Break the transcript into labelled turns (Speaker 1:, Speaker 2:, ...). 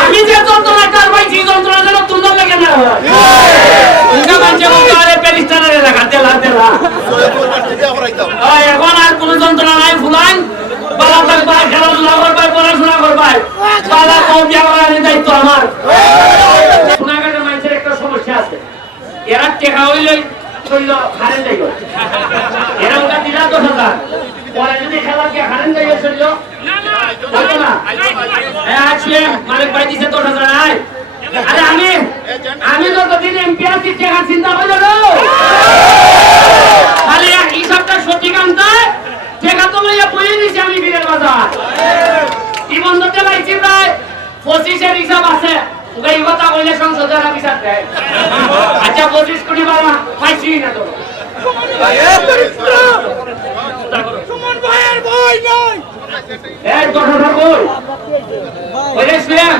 Speaker 1: আমি যে যন্ত্রণা কার পাইছি যন্ত্রণা যেন তোমরা লাগে না হয় এখন আর কোনো যন্ত্রণা নাই ফুলান বালা থাকবাই খেলাধুলা করবাই পড়াশোনা করবাই বালা কম বিয়া দায়িত্ব আমার সোনাঘাটের মানুষের আমি যতদিন এমপি আছি টেকা চিন্তা করে না। খালি এক হিসাবটা সঠিক আনতে টেকা তো লইয়া বইয়ে দিছি আমি বীরের বাজার। কি বন্ধতে পাইছি প্রায় পঁচিশের হিসাব আছে। এই কথা বললে সংসদে আর বিচার দেয় আচ্ছা পঁচিশ কোটি বাবা? পাইছি না তো।
Speaker 2: সুমন ভাইয়ের বই নাই।
Speaker 1: এই কথাটা বল শ্রেয়া